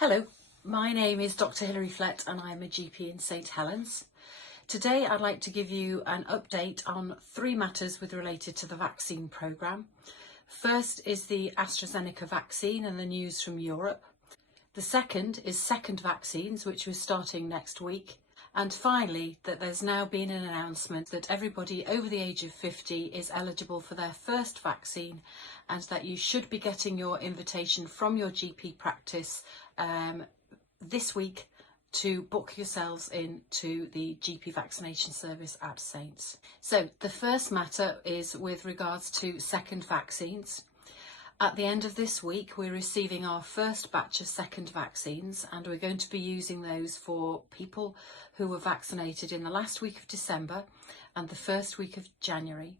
Hello, my name is Dr. Hilary Flett and I'm a GP in St Helens. Today I'd like to give you an update on three matters related to the vaccine programme. First is the AstraZeneca vaccine and the news from Europe. The second is second vaccines, which we're starting next week. And finally, that there's now been an announcement that everybody over the age of 50 is eligible for their first vaccine, and that you should be getting your invitation from your GP practice this week to book yourselves in to the GP vaccination service at Saints. So the first matter is with regards to second vaccines. At the end of this week, we're receiving our first batch of second vaccines, and we're going to be using those for people who were vaccinated in the last week of December and the first week of January.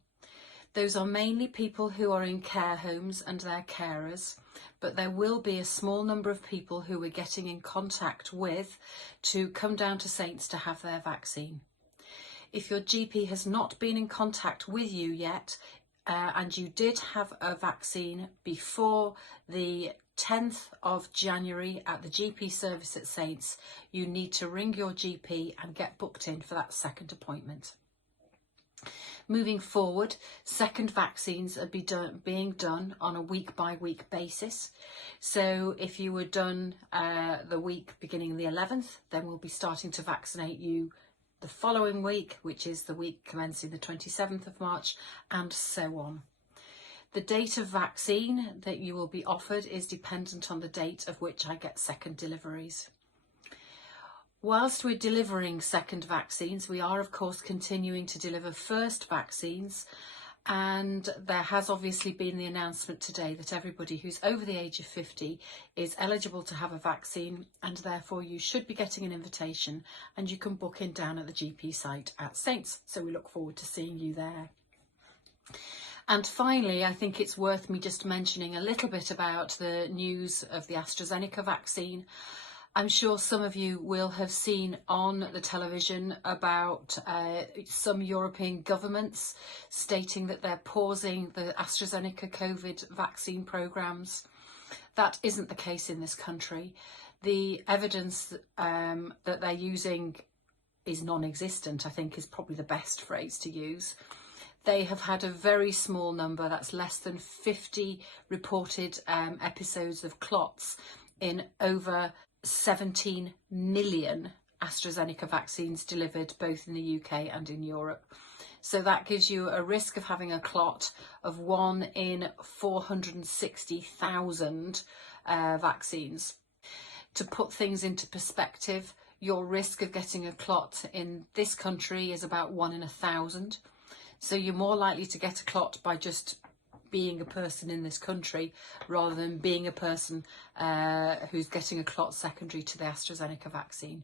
Those are mainly people who are in care homes and their carers, but there will be a small number of people who we're getting in contact with to come down to Saints to have their vaccine. If your GP has not been in contact with you yet, and you did have a vaccine before the 10th of January at the GP service at Saints, you need to ring your GP and get booked in for that second appointment. Moving forward, second vaccines are being done on a week-by-week basis. So if you were done the week beginning the 11th, then we'll be starting to vaccinate you the following week, which is the week commencing the 27th of March, and so on. The date of vaccine that you will be offered is dependent on the date of which I get second deliveries. Whilst we're delivering second vaccines, we are of course continuing to deliver first vaccines, and there has obviously been the announcement today that everybody who's over the age of 50 is eligible to have a vaccine, and therefore you should be getting an invitation and you can book in down at the GP site at Saints. So we look forward to seeing you there. And finally, I think it's worth me just mentioning a little bit about the news of the AstraZeneca vaccine. I'm sure some of you will have seen on the television about some European governments stating that they're pausing the AstraZeneca COVID vaccine programmes. That isn't the case in this country. The evidence that they're using is non-existent, I think is probably the best phrase to use. They have had a very small number, that's less than 50 reported episodes of clots in over 17 million AstraZeneca vaccines delivered both in the UK and in Europe. So that gives you a risk of having a clot of 1 in 460,000 vaccines. To put things into perspective, your risk of getting a clot in this country is about 1 in 1,000. So you're more likely to get a clot by just being a person in this country rather than being a person who's getting a clot secondary to the AstraZeneca vaccine.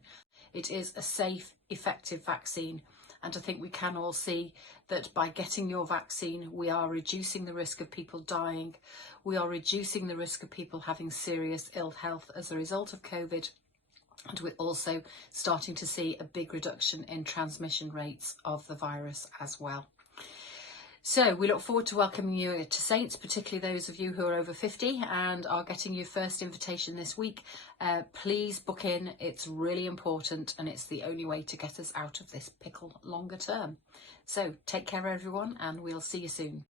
It is a safe, effective vaccine, and I think we can all see that by getting your vaccine we are reducing the risk of people dying, we are reducing the risk of people having serious ill health as a result of COVID, and we're also starting to see a big reduction in transmission rates of the virus as well. So we look forward to welcoming you to Saints, particularly those of you who are over 50 and are getting your first invitation this week. Please book in, it's really important, and it's the only way to get us out of this pickle longer term. So take care everyone, and we'll see you soon.